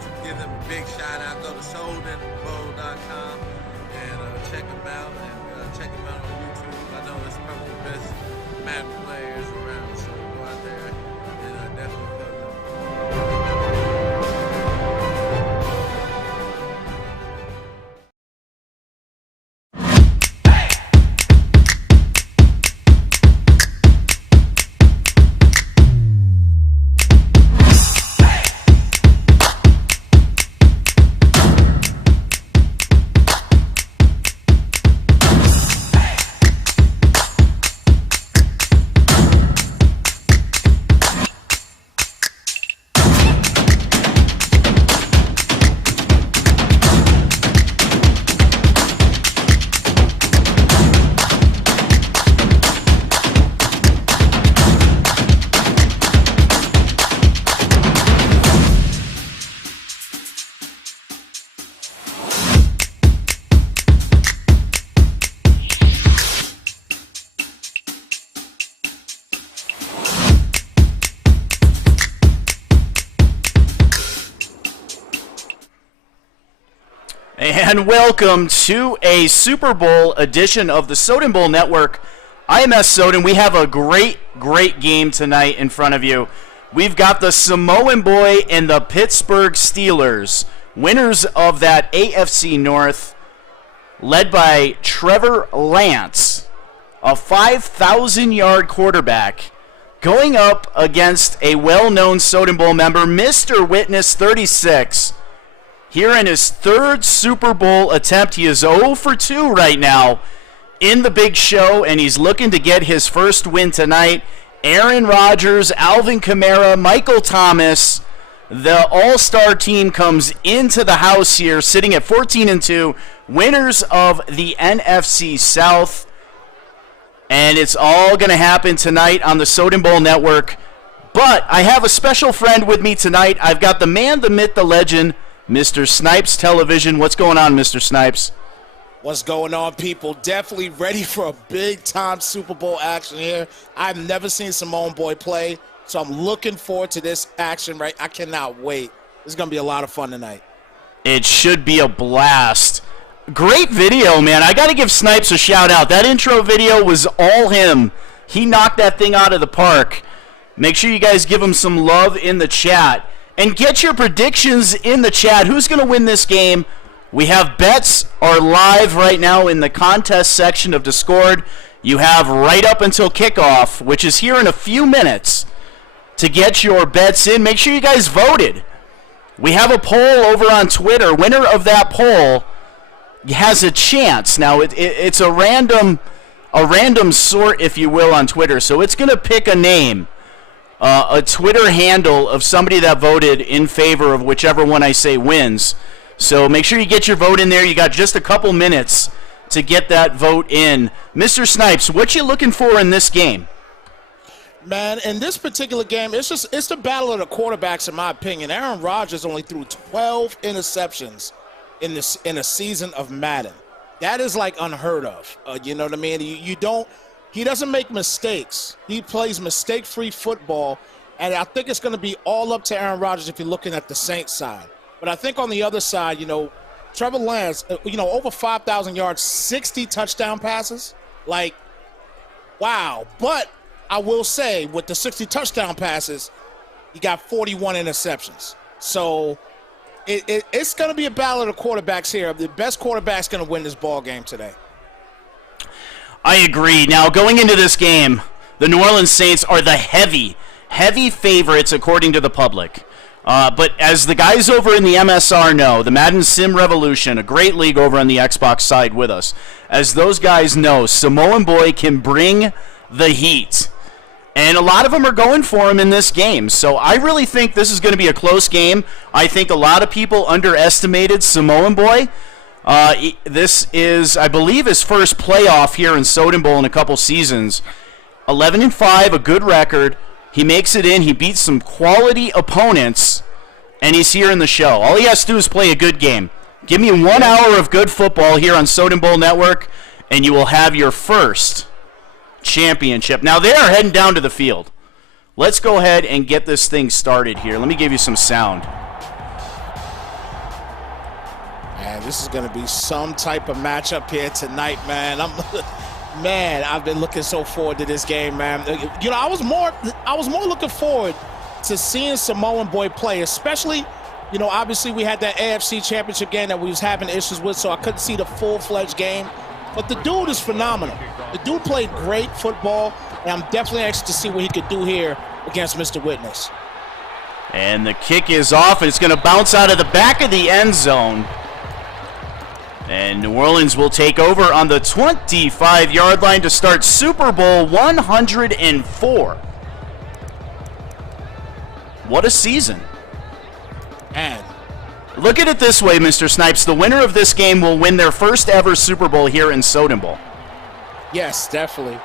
give them a big shout out. Go to SodenBowl.com and check them out and check them out on YouTube. I know that's probably the best Madden players around, so go out there and definitely go to them. And welcome to a Super Bowl edition of the Soden Bowl Network. I am Soden. We have a great game tonight in front of you. We've got the Samoan Boy and the Pittsburgh Steelers, winners of that AFC North, led by Trevor Lance, a 5,000-yard quarterback, going up against a well-known Soden Bowl member, Mr. Witness 36. Here in his third Super Bowl attempt, he is 0 for 2 right now in the big show, and he's looking to get his first win tonight. Aaron Rodgers, Alvin Kamara, Michael Thomas, the all-star team comes into the house here, sitting at 14-2, winners of the NFC South. And it's all going to happen tonight on the Soden Bowl Network. But I have a special friend with me tonight. I've got the man, the myth, the legend, Mr. Snipes Television. What's going on, Mr. Snipes? What's going on, people? Definitely ready for a big-time Super Bowl action here. I've never seen Samoan Boy play, so I'm looking forward to this action, right? I cannot wait. This is going to be a lot of fun tonight. It should be a blast. Great video, man. I got to give Snipes a shout-out. That intro video was all him. He knocked that thing out of the park. Make sure you guys give him some love in the chat. And get your predictions in the chat. Who's going to win this game? We have bets are live right now in the contest section of Discord. You have right up until kickoff, which is here in a few minutes, to get your bets in. Make sure you guys voted. We have a poll over on Twitter. Winner of that poll has a chance. Now, it's a random sort, if you will, on Twitter. So it's going to pick a name. A Twitter handle of somebody that voted in favor of whichever one I say wins. So make sure you get your vote in there. You got just a couple minutes to get that vote in. Mr. Snipes, what you looking for in this game? Man, in this particular game, it's the battle of the quarterbacks, in my opinion. Aaron Rodgers only threw 12 interceptions in a season of Madden. That is like unheard of. You know what I mean? He doesn't make mistakes. He plays mistake-free football, and I think it's going to be all up to Aaron Rodgers if you're looking at the Saints side. But I think on the other side, Trevor Lance, over 5,000 yards, 60 touchdown passes. Like, wow. But I will say, with the 60 touchdown passes, he got 41 interceptions. So it's going to be a battle of the quarterbacks here. The best quarterback's going to win this ball game today. I agree. Now, going into this game, the New Orleans Saints are the heavy favorites according to the public. But as the guys over in the MSR know, the Madden Sim Revolution, a great league over on the Xbox side with us, as those guys know, Samoan Boy can bring the heat. And a lot of them are going for him in this game. So I really think this is going to be a close game. I think a lot of people underestimated Samoan Boy. This is, I believe, his first playoff here in Soden Bowl in a couple seasons. 11-5, a good record. He makes it in. He beats some quality opponents, and he's here in the show. All he has to do is play a good game. Give me 1 hour of good football here on Soden Bowl Network, and you will have your first championship. Now, they are heading down to the field. Let's go ahead and get this thing started here. Let me give you some sound. Man, this is going to be some type of matchup here tonight, man. Man, I've been looking so forward to this game, man. You know, I was more looking forward to seeing Samoan Boy play, especially, you know, obviously we had that AFC Championship game that we was having issues with, so I couldn't see the full-fledged game. But the dude is phenomenal. The dude played great football, and I'm definitely anxious to see what he could do here against Mr. Witness. And the kick is off, and it's going to bounce out of the back of the end zone. And New Orleans will take over on the 25-yard line to start Super Bowl 104. What a season. Man. Look at it this way, Mr. Snipes. The winner of this game will win their first ever Super Bowl here in Soden Bowl. Yes, definitely.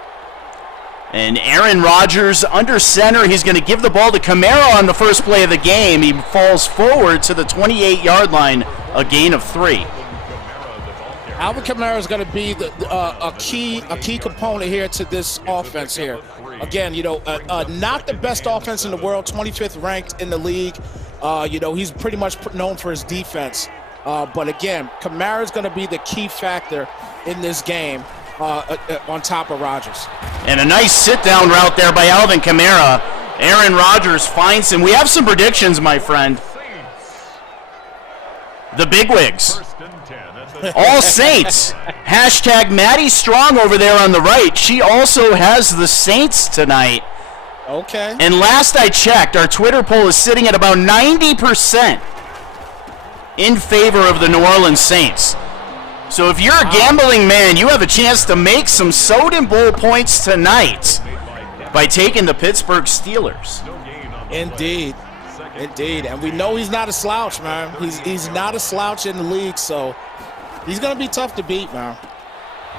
And Aaron Rodgers under center. He's going to give the ball to Kamara on the first play of the game. He falls forward to the 28-yard line, a gain of 3. Alvin Kamara is going to be a key component here to this offense here. Again, you know, not the best offense in the world, 25th ranked in the league. You know, he's pretty much known for his defense. But again, Kamara is going to be the key factor in this game on top of Rodgers. And a nice sit-down route there by Alvin Kamara. Aaron Rodgers finds him. We have some predictions, my friend. The bigwigs. All Saints. Hashtag Maddie Strong over there on the right. She also has the Saints tonight. Okay. And last I checked, our Twitter poll is sitting at about 90% in favor of the New Orleans Saints. So if you're a gambling man, you have a chance to make some Soden Bowl points tonight by taking the Pittsburgh Steelers. Indeed. Indeed. And we know he's not a slouch, man. He's not a slouch in the league, so he's going to be tough to beat, man.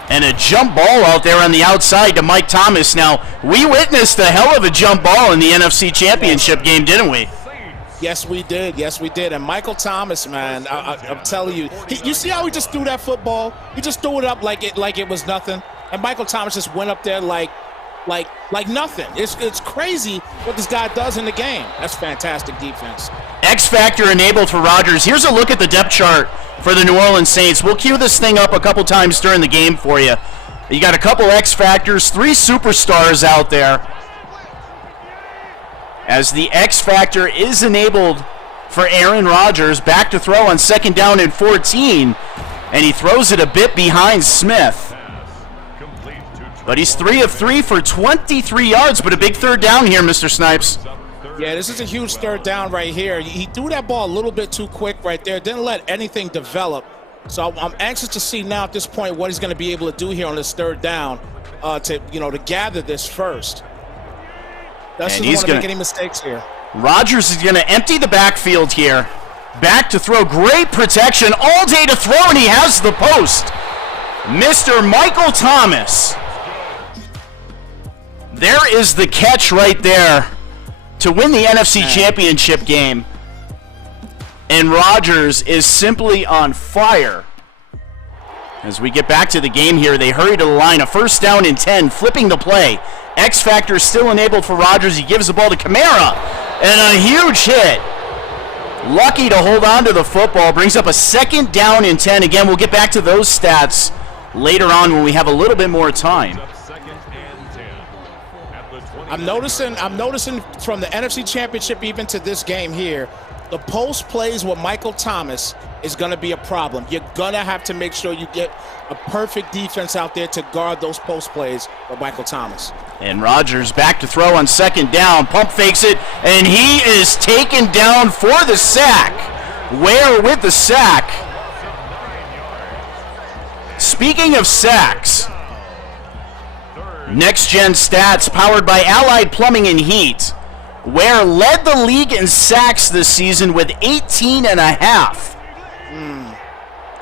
And a jump ball out there on the outside to Mike Thomas. Now, we witnessed a hell of a jump ball in the NFC Championship game, didn't we? Yes, we did. Yes, we did. And Michael Thomas, man, I'm telling you, you see how he just threw that football? He just threw it up like it was nothing. And Michael Thomas just went up there like nothing. It's crazy what this guy does in the game. That's fantastic defense. X Factor enabled for Rodgers. Here's a look at the depth chart for the New Orleans Saints. We'll cue this thing up a couple times during the game for you. You got a couple X Factors, 3 superstars out there. As the X Factor is enabled for Aaron Rodgers, back to throw on 2nd down and 14, and he throws it a bit behind Smith. But he's 3 of 3 for 23 yards, but a big 3rd down here, Mr. Snipes. Yeah, this is a huge 3rd down right here. He threw that ball a little bit too quick right there. Didn't let anything develop. So I'm anxious to see now at this point what he's going to be able to do here on this 3rd down to gather this first. Doesn't want to make any mistakes here. Rodgers is going to empty the backfield here. Back to throw. Great protection. All day to throw, and he has the post. Mr. Michael Thomas. There is the catch right there to win the NFC Championship game. And Rodgers is simply on fire. As we get back to the game here, they hurry to the line. A 1st down and 10, flipping the play. X Factor still enabled for Rodgers. He gives the ball to Kamara. And a huge hit. Lucky to hold on to the football. Brings up a 2nd down and 10. Again, we'll get back to those stats later on when we have a little bit more time. I'm noticing from the NFC Championship even to this game here, the post plays with Michael Thomas is going to be a problem. You're going to have to make sure you get a perfect defense out there to guard those post plays with Michael Thomas. And Rodgers back to throw on 2nd down. Pump fakes it, and he is taken down for the sack. Ware with the sack. Speaking of sacks, Next Gen Stats powered by Allied Plumbing and Heat, Ware led the league in sacks this season with 18 and a half.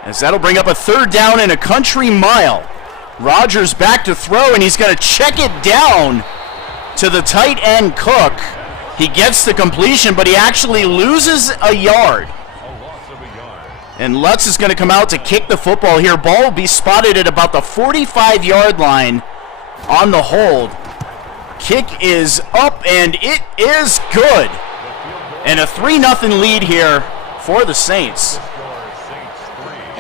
As that'll bring up a 3rd down and a country mile. Rodgers back to throw, and he's going to check it down to the tight end Cook. He gets the completion, but he actually loses a yard. And Lutz is going to come out to kick the football here. Ball will be spotted at about the 45-yard line on the hold. Kick is up, and it is good. And a 3-0 lead here for the Saints.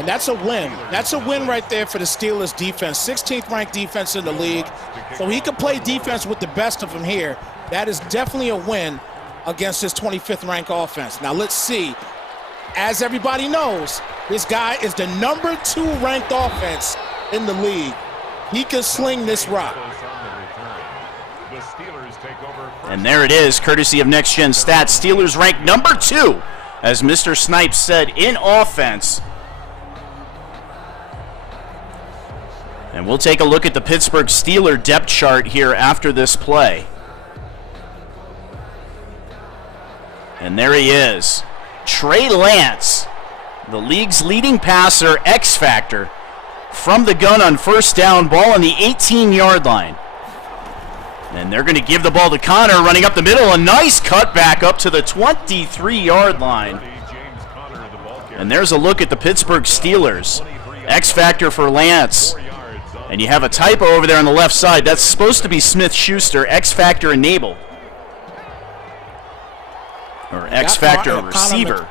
and that's a win. That's a win right there for the Steelers defense. 16th ranked defense in the league. So he could play defense with the best of them here. That is definitely a win against his 25th ranked offense. Now let's see. As everybody knows, this guy is the number 2 ranked offense in the league. He can sling this rock. And there it is, courtesy of Next Gen Stats. Steelers ranked number 2, as Mr. Snipes said, in offense. And we'll take a look at the Pittsburgh Steelers depth chart here after this play. And there he is, Trey Lance, the league's leading passer, X Factor, from the gun on first down, ball on the 18-yard line. And they're going to give the ball to Connor, running up the middle. A nice cutback up to the 23-yard line. And there's a look at the Pittsburgh Steelers. X Factor for Lance. And you have a typo over there on the left side. That's supposed to be Smith-Schuster, X Factor enabled. Or X Factor receiver.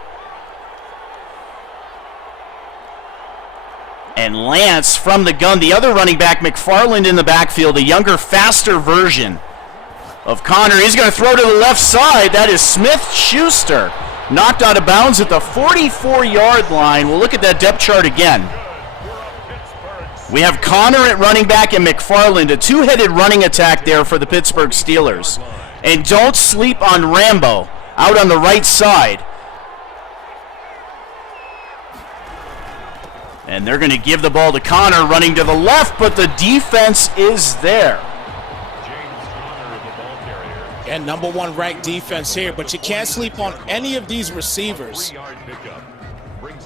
And Lance from the gun, the other running back, McFarland in the backfield, a younger, faster version of Connor. He's going to throw to the left side. That is Smith-Schuster, knocked out of bounds at the 44-yard line. We'll look at that depth chart again. We have Connor at running back and McFarland, a two-headed running attack there for the Pittsburgh Steelers. And don't sleep on Rambo out on the right side. And they're going to give the ball to Connor, running to the left, but the defense is there. And number 1 ranked defense here, but you can't sleep on any of these receivers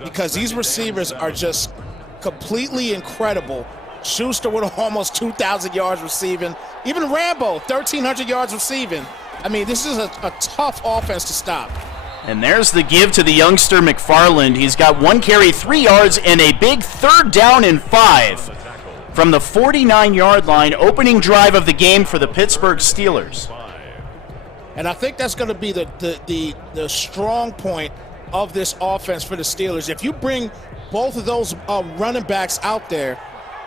because these receivers are just completely incredible. Schuster with almost 2,000 yards receiving. Even Rambo, 1,300 yards receiving. I mean, this is a tough offense to stop. And there's the give to the youngster McFarland. He's got 1 carry, 3 yards, and a big 3rd down and 5 from the 49-yard line, opening drive of the game for the Pittsburgh Steelers. And I think that's going to be the strong point of this offense for the Steelers. If you bring both of those running backs out there,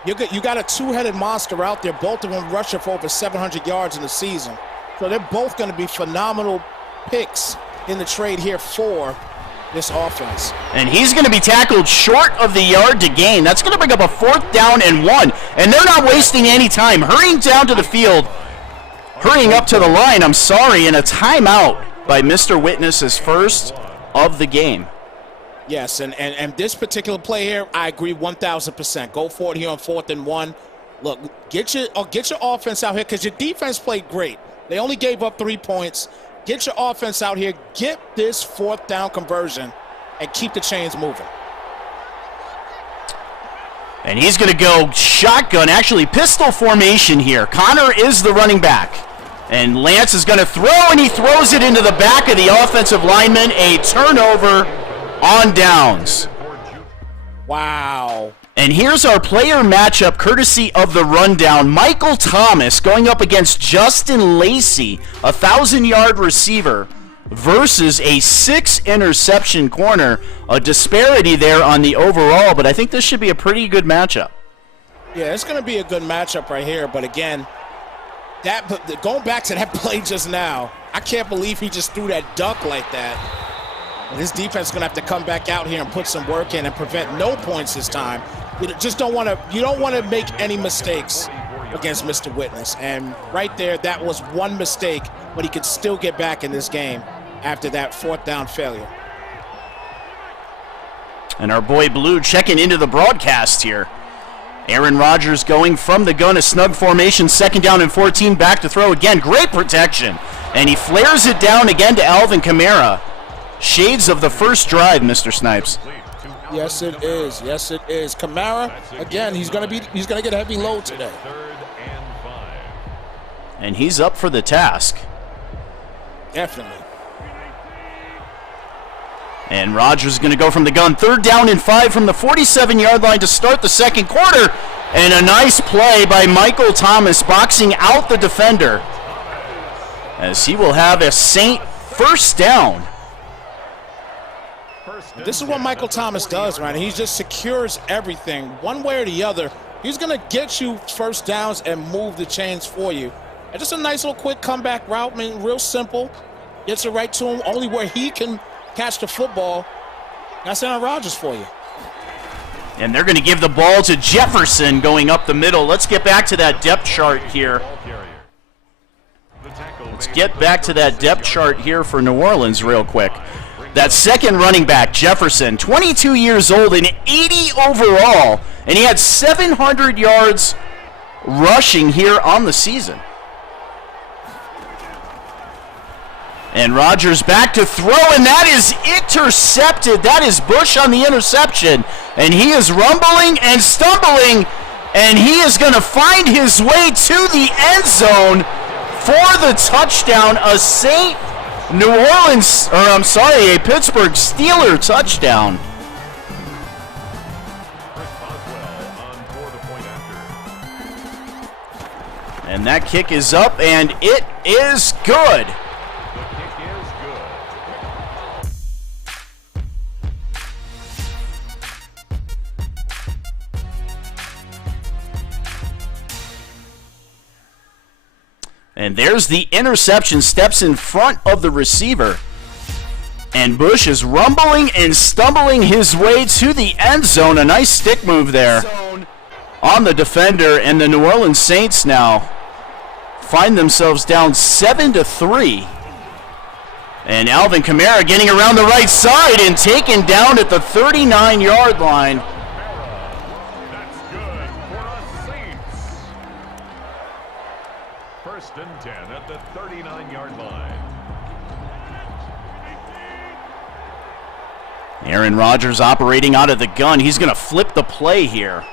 you got a two-headed monster out there, both of them rushing for over 700 yards in the season. So they're both going to be phenomenal picks in the trade here for this offense. And he's going to be tackled short of the yard to gain. That's going to bring up a 4th down and 1. And they're not wasting any time. Hurrying down to the field, hurrying up to the line, I'm sorry, and a timeout by Mr. Witness, his first of the game. Yes, and this particular play here, I agree 1,000%. Go for it here on 4th and 1. Look, get your offense out here because your defense played great. They only gave up 3 points. Get your offense out here, get this 4th down conversion, and keep the chains moving. And he's going to go shotgun, actually pistol formation here. Connor is the running back. And Lance is going to throw, and he throws it into the back of the offensive lineman. A turnover on downs. Wow. And here's our player matchup courtesy of the rundown. Michael Thomas going up against Justin Lacey, a 1,000-yard receiver, versus a 6-interception corner. A disparity there on the overall, but I think this should be a pretty good matchup. Yeah, it's going to be a good matchup right here. But again, going back to that play just now, I can't believe he just threw that duck like that. And his defense is going to have to come back out here and put some work in and prevent no points this time. You don't want to make any mistakes against Mr. Witness. And right there, that was one mistake, but he could still get back in this game after that 4th down failure. And our boy Blue checking into the broadcast here. Aaron Rodgers going from the gun, a snug formation, 2nd down and 14, back to throw again. Great protection. And he flares it down again to Alvin Kamara. Shades of the first drive, Mr. Snipes. Yes, it is. Yes, it is. Kamara, again, he's gonna get a heavy load today. And he's up for the task. Definitely. And Rodgers is going to go from the gun. 3rd down and 5 from the 47-yard line to start the second quarter. And a nice play by Michael Thomas boxing out the defender, as he will have a Saint first down. This is what Michael Thomas does, man. He just secures everything. One way or the other, he's going to get you first downs and move the chains for you. And just a nice little quick comeback route, man, real simple. Gets it right to him, only where he can catch the football. That's Aaron Rodgers for you. And they're going to give the ball to Jefferson going up the middle. Let's get back to that depth chart here. Let's get back to that depth chart here for New Orleans real quick. That second running back, Jefferson, 22 years old and 80 overall, and he had 700 yards rushing here on the season. And Rodgers back to throw, and that is intercepted. That is Bush on the interception, and he is rumbling and stumbling, and he is going to find his way to the end zone for the touchdown. A a Pittsburgh Steelers touchdown. And that kick is up, and it is good. And there's the interception, steps in front of the receiver. And Bush is rumbling and stumbling his way to the end zone. A nice stick move there on the defender. And the New Orleans Saints now find themselves down 7-3. And Alvin Kamara getting around the right side and taken down at the 39-yard line. That's good for the Saints. First and 10 at the 39-yard line. Aaron Rodgers operating out of the gun. He's going to flip the play here.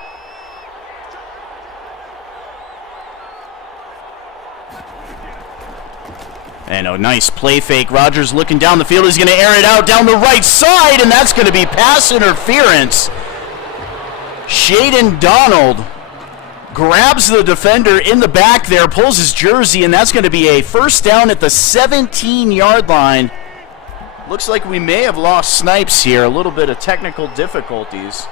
And a nice play fake. Rodgers looking down the field. He's going to air it out down the right side, and that's going to be pass interference. Shaden Donald grabs the defender in the back there, pulls his jersey, and that's going to be a first down at the 17-yard line. Looks like we may have lost Snipes here. A little bit of technical difficulties.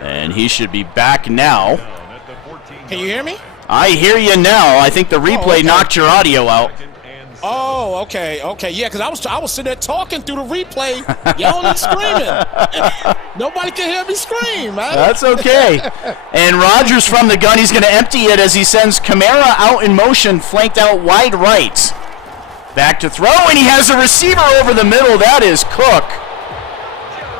And he should be back now. Can you hear me? I hear you now. I think the replay knocked your audio out. Oh, okay. Yeah, because I was sitting there talking through the replay, yelling and screaming. Nobody can hear me scream, man. That's okay. And Rodgers from the gun, he's going to empty it as he sends Kamara out in motion, flanked out wide right. Back to throw, and he has a receiver over the middle. That is Cook.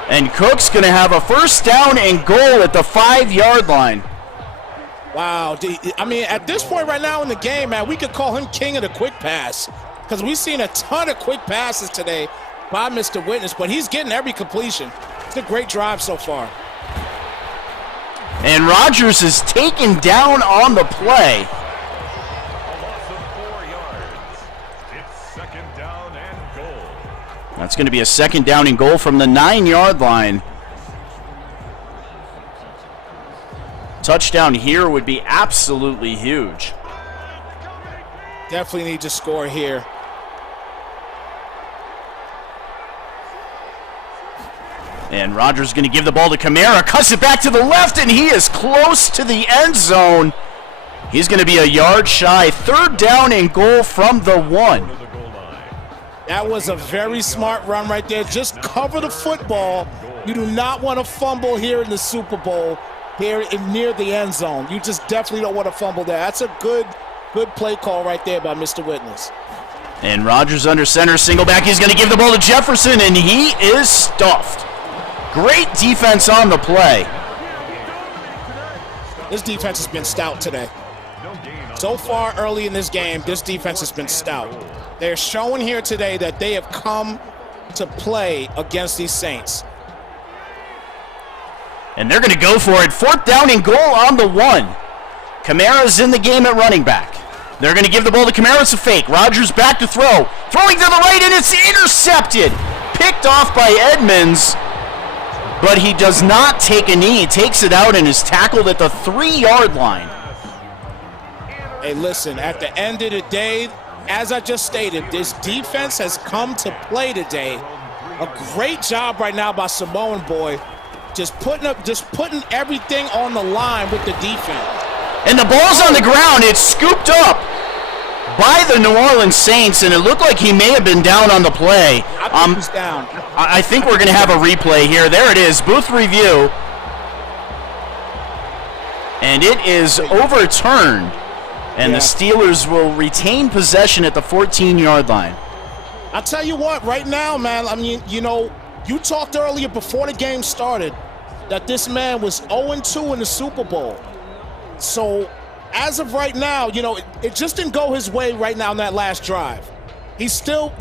And Cook's going to have a first down and goal at the 5-yard line. Wow. I mean, at this point right now in the game, man, we could call him king of the quick pass because we've seen a ton of quick passes today by Mr. Witness, but he's getting every completion. It's a great drive so far. And Rodgers is taken down on the play. That's going to be a second down and goal from the 9-yard line. Touchdown here would be absolutely huge. Definitely need to score here. And Rodgers going to give the ball to Kamara, cuts it back to the left, and he is close to the end zone. He's going to be a yard shy. Third down and goal from the 1. That was a very smart run right there. Just cover the football. You do not want to fumble here in the Super Bowl, here near the end zone. You just definitely don't want to fumble there. That's a good play call right there by Mr. Witness. And Rodgers under center, single back. He's going to give the ball to Jefferson, and he is stuffed. Great defense on the play. This defense has been stout today. So far early in this game, this defense has been stout. They're showing here today that they have come to play against these Saints. And they're going to go for it. Fourth down and goal on the 1. Kamara's in the game at running back. They're going to give the ball to Kamara. It's a fake. Rodgers back to throw. Throwing to the right, and it's intercepted. Picked off by Edmonds, but he does not take a knee. He takes it out and is tackled at the 3-yard line. Hey, listen, at the end of the day, as I just stated, this defense has come to play today. A great job right now by Samoan Boy, just putting everything on the line with the defense. And the ball's on the ground. It's scooped up by the New Orleans Saints, and it looked like he may have been down on the play. I think he's down. I think we're going to have a replay here. There it is, booth review. And it is overturned, and the Steelers will retain possession at the 14-yard line. I'll tell you what, right now, man, I mean, you know, you talked earlier before the game started that this man was 0-2 in the Super Bowl. So as of right now, you know, it just didn't go his way right now in that last drive. He's still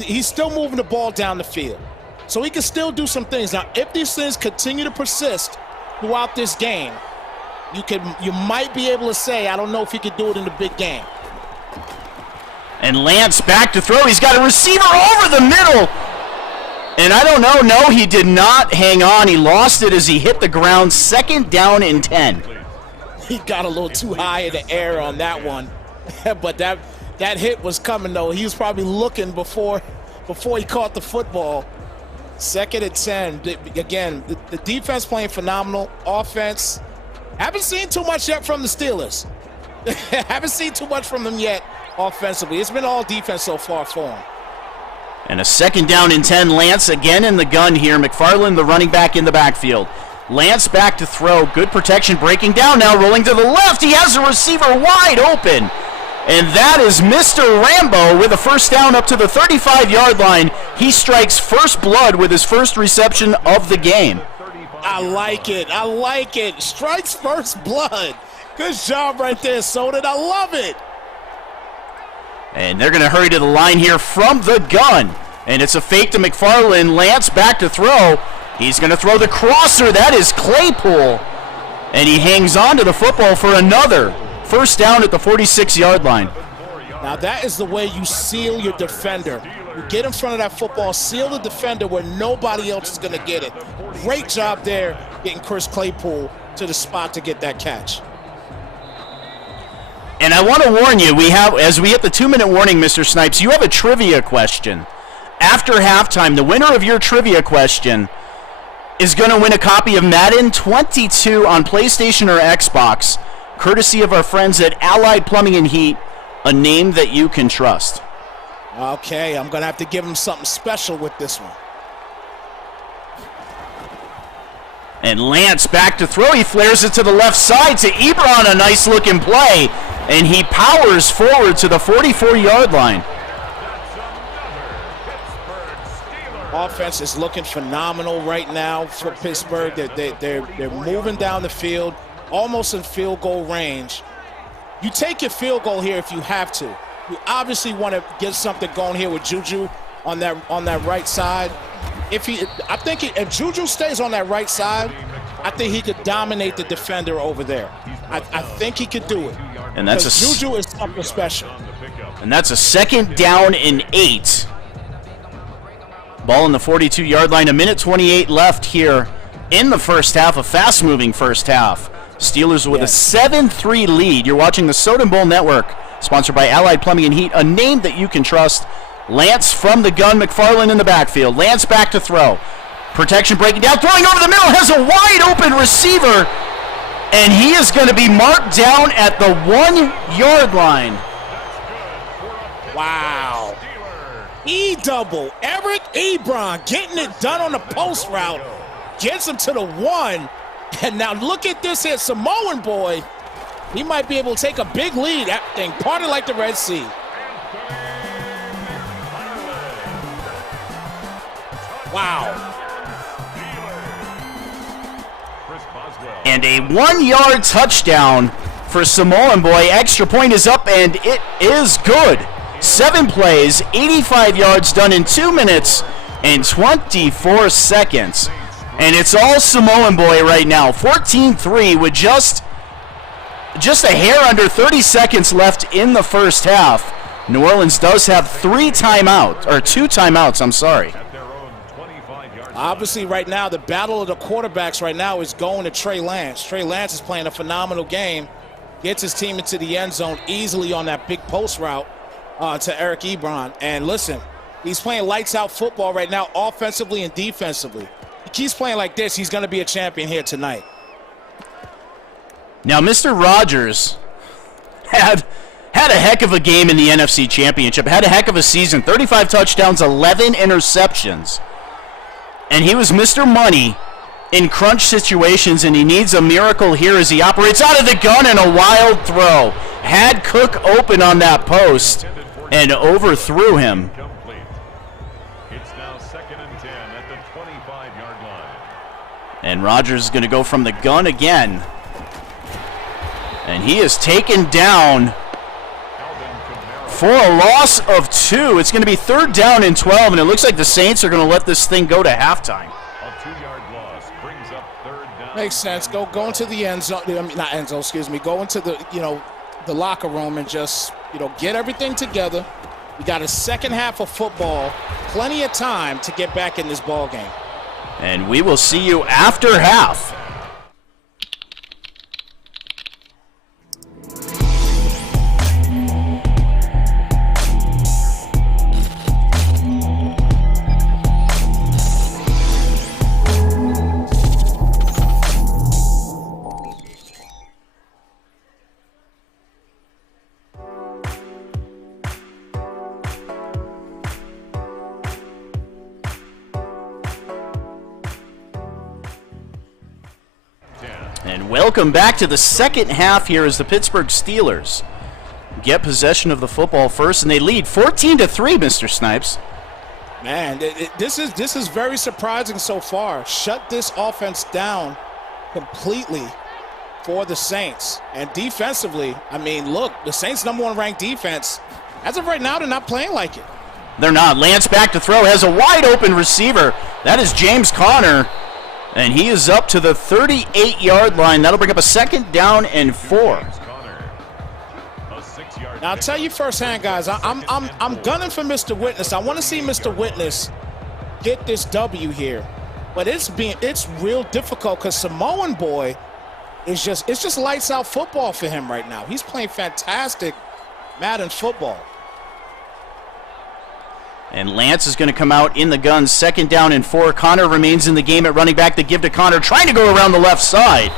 moving the ball down the field. So he can still do some things. Now, if these things continue to persist throughout this game, you might be able to say, I don't know if he could do it in the big game. And Lance back to throw. He's got a receiver over the middle. And I don't know. No, he did not hang on. He lost it as he hit the ground. 2nd down and 10. He got a little too high in the air on that one. But that hit was coming, though. He was probably looking before he caught the football. 2nd and 10. Again, the defense playing phenomenal. Offense, haven't seen too much yet from the Steelers. Haven't seen too much from them yet offensively. It's been all defense so far for them. And a 2nd down and 10. Lance again in the gun here. McFarland, the running back, in the backfield. Lance back to throw. Good protection. Breaking down now. Rolling to the left. He has a receiver wide open. And that is Mr. Rambo with a 1st down up to the 35-yard line. He strikes first blood with his first reception of the game. I like it. I like it. Strikes first blood. Good job right there, Soden. I love it. And they're going to hurry to the line here from the gun. And it's a fake to McFarland. Lance back to throw. He's going to throw the crosser. That is Claypool. And he hangs on to the football for another 1st down at the 46-yard line. Now that is the way you seal your defender. You get in front of that football, seal the defender where nobody else is going to get it. Great job there getting Chris Claypool to the spot to get that catch. And I want to warn you, as we hit the 2-minute warning, Mr. Snipes, you have a trivia question. After halftime, the winner of your trivia question is going to win a copy of Madden 22 on PlayStation or Xbox, courtesy of our friends at Allied Plumbing and Heat, a name that you can trust. Okay, I'm going to have to give him something special with this one. And Lance back to throw. He flares it to the left side to Ebron, a nice-looking play. And he powers forward to the 44-yard line. Offense is looking phenomenal right now for Pittsburgh. They're moving down the field, almost in field goal range. You take your field goal here if you have to. You obviously want to get something going here with Juju on that right side. If Juju stays on that right side, I think he could dominate the defender over there. I think he could do it. And that's Juju is something special. And that's a 2nd down and 8. Ball in the 42-yard line. 1:28 left here in the first half. A fast-moving first half. Steelers with a 7-3 lead. You're watching the Soden Bowl Network, sponsored by Allied Plumbing and Heat, a name that you can trust. Lance from the gun, McFarland in the backfield. Lance back to throw. Protection breaking down, throwing over the middle, has a wide open receiver, and he is going to be marked down at the 1-yard line. Wow. E-double, Eric Ebron getting it done on the post route. Gets him to the 1. And now look at this here, Samoan Boy. He might be able to take a big lead. That thing parted like the Red Sea. Wow. And a 1-yard touchdown for Samoan Boy. Extra point is up, and it is good. 7 plays, 85 yards done in 2 minutes and 24 seconds. And it's all Samoan Boy right now. 14-3 with just a hair under 30 seconds left in the first half. New Orleans does have 2 timeouts, I'm sorry. Obviously, right now, the battle of the quarterbacks right now is going to Trey Lance. Trey Lance is playing a phenomenal game. gets his team into the end zone easily on that big post route to Eric Ebron. And listen, he's playing lights out football right now, offensively and defensively. He keeps playing like this, he's going to be a champion here tonight. Now, Mr. Rogers had a heck of a game in the NFC Championship, had a heck of a season, 35 touchdowns, 11 interceptions. And he was Mr. Money in crunch situations, and he needs a miracle here as he operates out of the gun and a wild throw. Had Cook open on that post and overthrew him. It's now 2nd and 10 at the 25-yard line. And Rodgers is going to go from the gun again. And he is taken down for a loss of 2. It's going to be 3rd down and 12, and it looks like the Saints are going to let this thing go to halftime. A 2-yard loss brings up 3rd down. Makes sense. Go into the end zone. I mean, not end zone, excuse me. Go into the, the locker room and just, get everything together. We got a second half of football. Plenty of time to get back in this ball game. And we will see you after half. And welcome back to the second half here as the Pittsburgh Steelers get possession of the football first, and they lead 14-3, Mr. Snipes. Man, this is very surprising so far. Shut this offense down completely for the Saints. And defensively, I mean, look, the Saints' #1 ranked defense, as of right now, they're not playing like it. They're not. Lance back to throw, has a wide open receiver. That is James Conner. And he is up to the 38-yard line. That'll bring up a 2nd down and 4. Now, I'll tell you firsthand, guys, I'm gunning for Mr. Witness. I want to see Mr. Witness get this W here. But it's real difficult because Samoan Boy is just lights out football for him right now. He's playing fantastic Madden football. And Lance is going to come out in the gun, 2nd down and 4. Connor remains in the game at running back. The give to Connor, trying to go around the left side.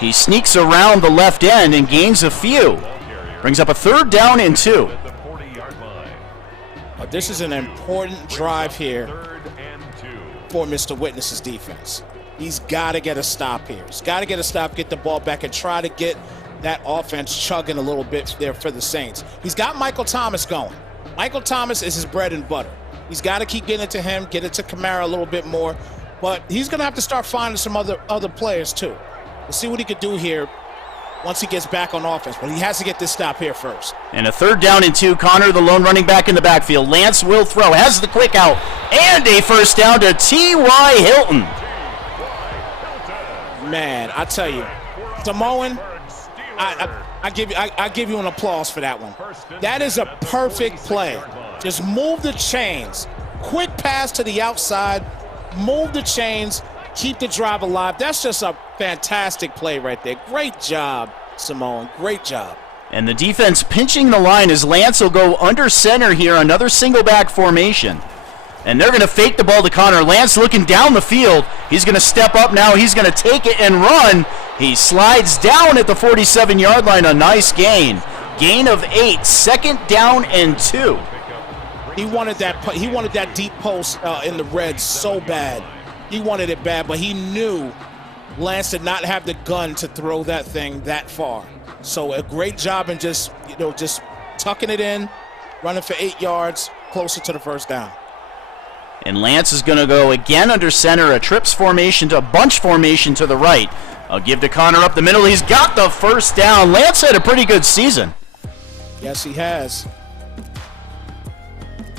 He sneaks around the left end and gains a few. Brings up a 3rd down and 2. This is an important drive here for Mr. Witness's defense. He's got to get a stop here. He's got to get a stop, get the ball back, and try to get that offense chugging a little bit there for the Saints. He's got Michael Thomas going. Michael Thomas is his bread and butter. He's got to keep getting it to him, get it to Kamara a little bit more. But he's going to have to start finding some other players, too. We'll see what he could do here once he gets back on offense. But he has to get this stop here first. And a 3rd down and 2. Connor, the lone running back in the backfield. Lance will throw, has the quick out, and a 1st down to T.Y. Hilton. Man, I tell you, Samoan, I give you an applause for that one. That is a perfect play. Just move the chains. Quick pass to the outside. Move the chains. Keep the drive alive. That's just a fantastic play right there. Great job, Samoan. Great job. And the defense pinching the line as Lance will go under center here. Another single back formation. And they're going to fake the ball to Connor. Lance looking down the field. He's going to step up now. He's going to take it and run. He slides down at the 47-yard line. A nice gain. Gain of 8. 2nd down and 2. He wanted that deep post in the red so bad. He wanted it bad, but he knew Lance did not have the gun to throw that thing that far. So a great job in just tucking it in, running for 8 yards, closer to the 1st down. And Lance is going to go again under center, a trips formation to a bunch formation to the right. I'll give to Connor up the middle. He's got the 1st down. Lance had a pretty good season. Yes, he has.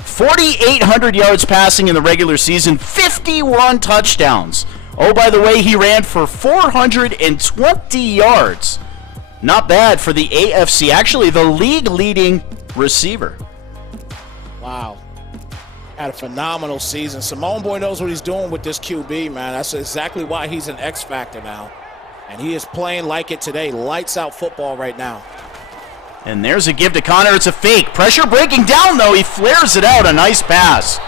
4,800 yards passing in the regular season, 51 touchdowns. Oh, by the way, he ran for 420 yards. Not bad for the AFC. Actually, the league-leading receiver. Wow. Had a phenomenal season. Samoan Boy knows what he's doing with this QB, man. That's exactly why he's an X factor now. And he is playing like it today. Lights out football right now. And there's a give to Connor. It's a fake. Pressure breaking down, though. He flares it out. A nice pass.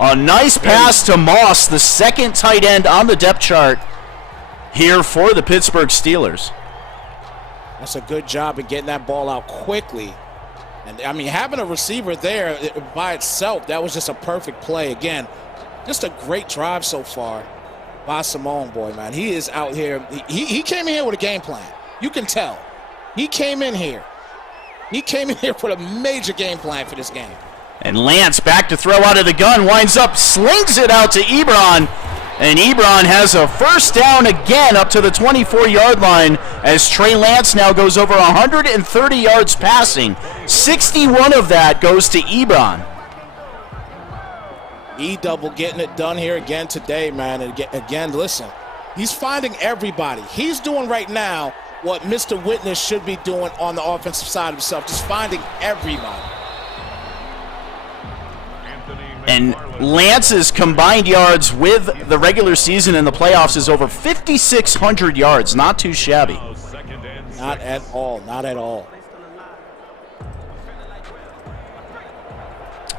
A nice pass to Moss, the second tight end on the depth chart here for the Pittsburgh Steelers. That's a good job of getting that ball out quickly. And, I mean, having a receiver there by itself, that was just a perfect play. Again, just a great drive so far by Soden Bowl, man. He is out here. He came in here with a game plan. You can tell. He came in here. He came in here with a major game plan for this game. And Lance back to throw out of the gun, winds up, slings it out to Ebron. And Ebron has a first down again up to the 24-yard line as Trey Lance now goes over 130 yards passing. 61 of that goes to Ebron. E-double getting it done here again today, man. And again, listen, he's finding everybody. He's doing right now what Mr. Witness should be doing on the offensive side of himself, just finding everybody. And Lance's combined yards with the regular season and the playoffs is over 5,600 yards. Not too shabby. Not at all. Not at all.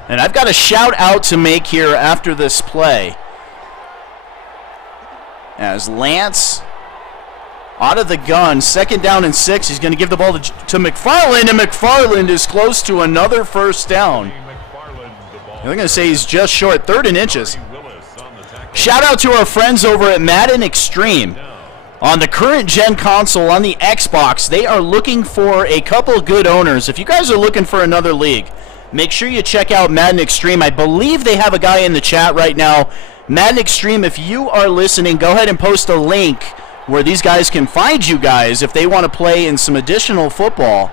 And I've got a shout out to make here after this play. As Lance out of the gun, second down and 6. He's going to give the ball to McFarland, and McFarland is close to another first down. I'm going to say he's just short, 3rd and inches. Shout out to our friends over at Madden Extreme. On the current gen console on the Xbox, they are looking for a couple good owners. If you guys are looking for another league, make sure you check out Madden Extreme. I believe they have a guy in the chat right now. Madden Extreme, if you are listening, go ahead and post a link where these guys can find you guys if they want to play in some additional football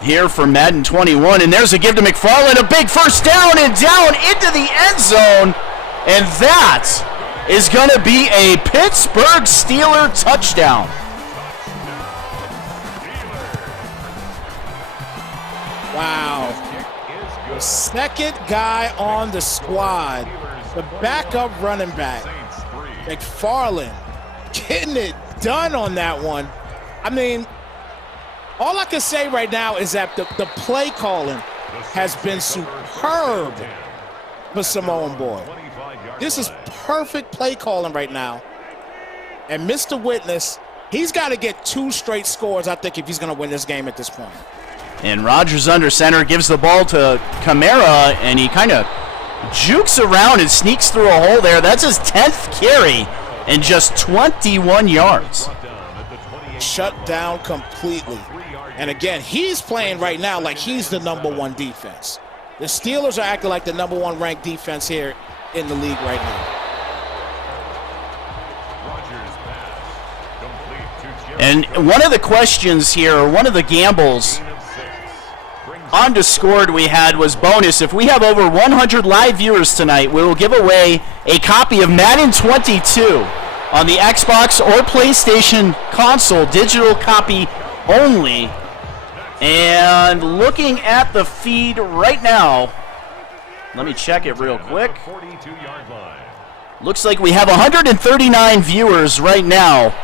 here for Madden 21. And there's a give to McFarland, a big first down and down into the end zone. And that is going to be a Pittsburgh Steeler touchdown. Wow. The second guy on the squad, the backup running back, McFarland, getting it done on that one. I mean, all I can say right now is that the play calling has been superb for Soden Bowl. This is perfect play calling right now. And Mr. Witness, he's got to get 2 straight scores, I think, if he's going to win this game at this point. And Rodgers under center gives the ball to Kamara, and he kind of jukes around and sneaks through a hole there. That's his 10th carry and just 21 yards. Shut down completely. And again, he's playing right now like he's the #1 defense. The Steelers are acting like the #1 ranked defense here in the league right now. And one of the questions here, or one of the gambles on Discord we had was bonus. If we have over 100 live viewers tonight, we will give away a copy of Madden 22 on the Xbox or PlayStation console, digital copy only. And looking at the feed right now, let me check it real quick. Looks like we have 139 viewers right now.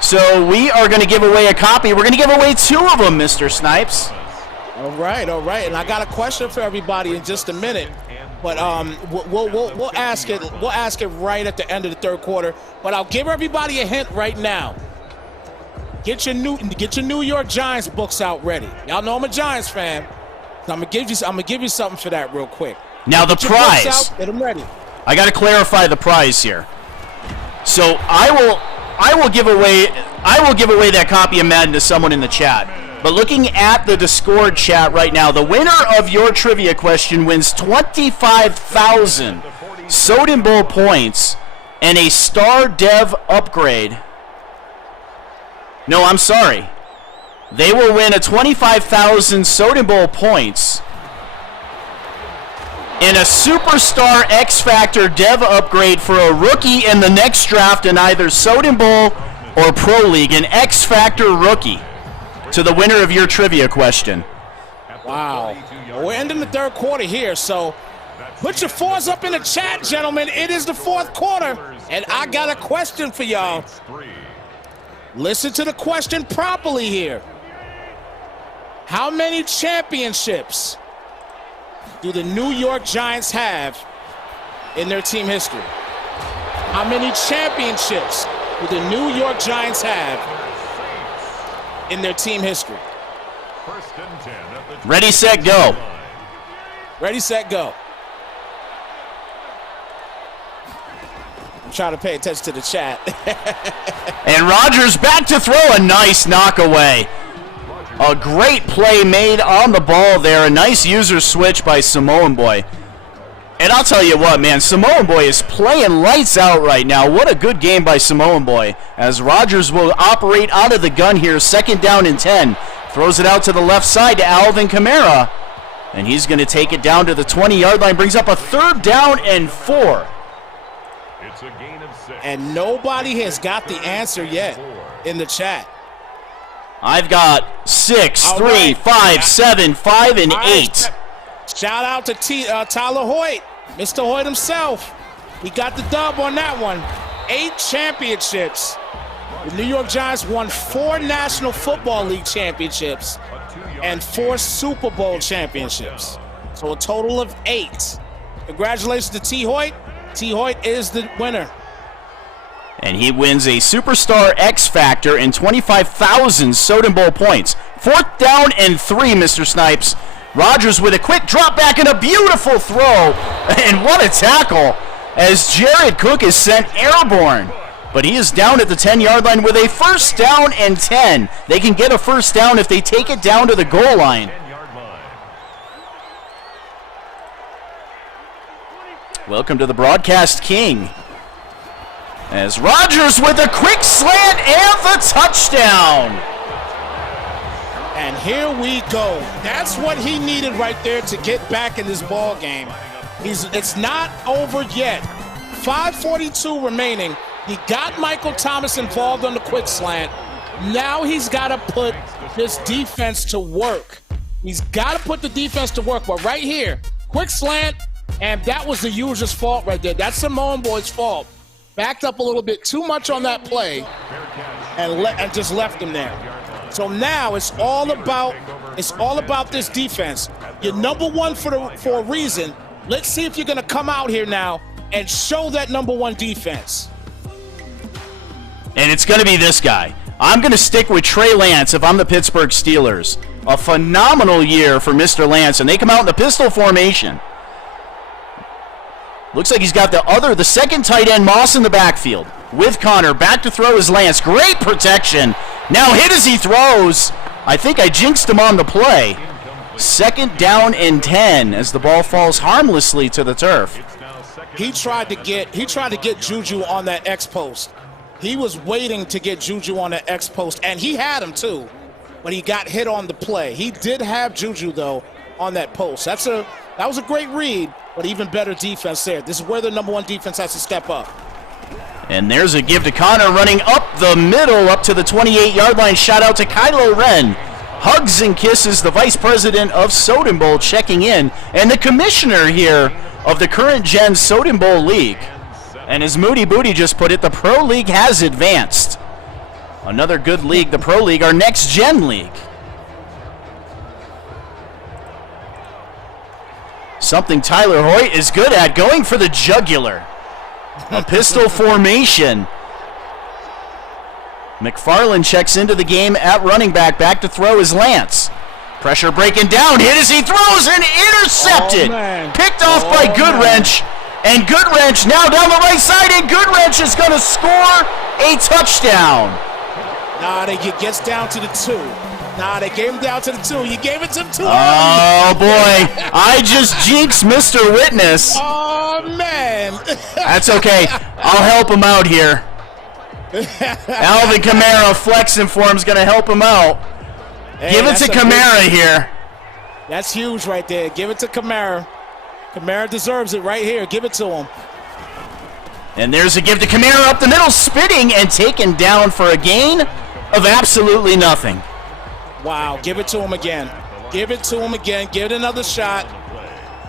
So we are going to give away a copy. We're going to give away 2 of them, Mr. Snipes. All right. And I got a question for everybody in just a minute. But we'll ask it. We'll ask it right at the end of the 3rd quarter. But I'll give everybody a hint right now. Get your New York Giants books out ready. Y'all know I'm a Giants fan. So I'm gonna give you something for that real quick. Now the prize. Out, get them ready. I got to clarify the prize here. So I will give away that copy of Madden to someone in the chat. But looking at the Discord chat right now, the winner of your trivia question wins 25,000 Soden Bowl points and a Star Dev upgrade. No, I'm sorry. They will win a 25,000 Soden Bowl points and a Superstar X Factor Dev upgrade for a rookie in the next draft in either Soden Bowl or Pro League, an X Factor rookie, to the winner of your trivia question. Wow. We're ending the 3rd quarter here, so Put your fours up in the chat, gentlemen. It is the fourth quarter, and I got a question for y'all. Listen to the question properly here. How many championships do the New York Giants have in their team history? How many championships do the New York Giants have in their team history? Ready, set, go. Ready, set, go. I'm trying to pay attention to the chat. And Rodgers back to throw, a nice knockaway. A great play made on the ball there. A nice user switch by Samoan Boy. And I'll tell you what, man, Samoan Boy is playing lights out right now. What a good game by Samoan Boy. As Rodgers will operate out of the gun here, 2nd down and 10. Throws it out to the left side to Alvin Kamara. And he's going to take it down to the 20-yard line. Brings up a 3rd down and 4. It's a gain of 6. And nobody has got the answer yet in the chat. I've got 6, All 3, right. 5, 7, 5, and 8. Shout out to Tyler Hoyt, Mr. Hoyt himself. He got the dub on that one. 8 championships. The New York Giants won 4 National Football League championships and 4 Super Bowl championships. So a total of 8. Congratulations to T. Hoyt. T. Hoyt is the winner. And he wins a Superstar X Factor and 25,000 Soden Bowl points. 4th down and 3, Mr. Snipes. Rodgers with a quick drop back and a beautiful throw. And what a tackle as Jared Cook is sent airborne. But he is down at the 10-yard line with a 1st down and 10. They can get a 1st down if they take it down to the goal line. Welcome to the Broadcast King. As Rodgers with a quick slant and the touchdown. And here we go. That's what he needed right there to get back in this ball game. It's not over yet. 5:42 remaining. He got Michael Thomas involved on the quick slant. Now he's got to put this defense to work. He's got to put the defense to work. But right here, quick slant, and that was the user's fault right there. That's Samoan Boy's fault. Backed up a little bit too much on that play and just left him there. So now it's all about this defense. You're number one for a reason. Let's see if you're going to come out here now and show that number one defense. And it's going to be this guy. I'm going to stick with Trey Lance if I'm the Pittsburgh Steelers. A phenomenal year for Mr. Lance, and they come out in the pistol formation. Looks like he's got the second tight end, Moss, in the backfield. With Connor, back to throw is Lance. Great protection. Now hit as he throws. I think I jinxed him on the play. 2nd down and 10 as the ball falls harmlessly to the turf. He tried to get Juju on that X post. He was waiting to get Juju on that X post, and he had him too, but he got hit on the play. He did have Juju though on that post. That was a great read, but even better defense there. This is where the number one defense has to step up. And there's a give to Connor running up the middle, up to the 28-yard line. Shout out to Kylo Ren. Hugs and kisses the vice president of Soden Bowl checking in, and the commissioner here of the current gen Soden Bowl League. And as Moody Booty just put it, the Pro League has advanced. Another good league, the Pro League, our next gen league. Something Tyler Hoyt is good at, going for the jugular. A pistol formation. McFarland checks into the game at running back. Back to throw is Lance. Pressure breaking down. Hit as he throws and intercepted. Picked off by Goodwrench. And Goodwrench now down the right side. And Goodwrench is going to score a touchdown. Nah, they gets down to the 2. Nah, they gave him down to the 2. You gave it to him too early. Oh, boy. I just jinxed Mr. Witness. Oh, man. That's okay. I'll help him out here. Alvin Kamara flexing for him is going to help him out. Hey, give it to Kamara here. That's huge right there. Give it to Kamara. Kamara deserves it right here. Give it to him. And there's a give to Kamara up the middle, spitting and taken down for a gain of absolutely nothing. Wow, give it to him again. Give it to him again. Give it another shot.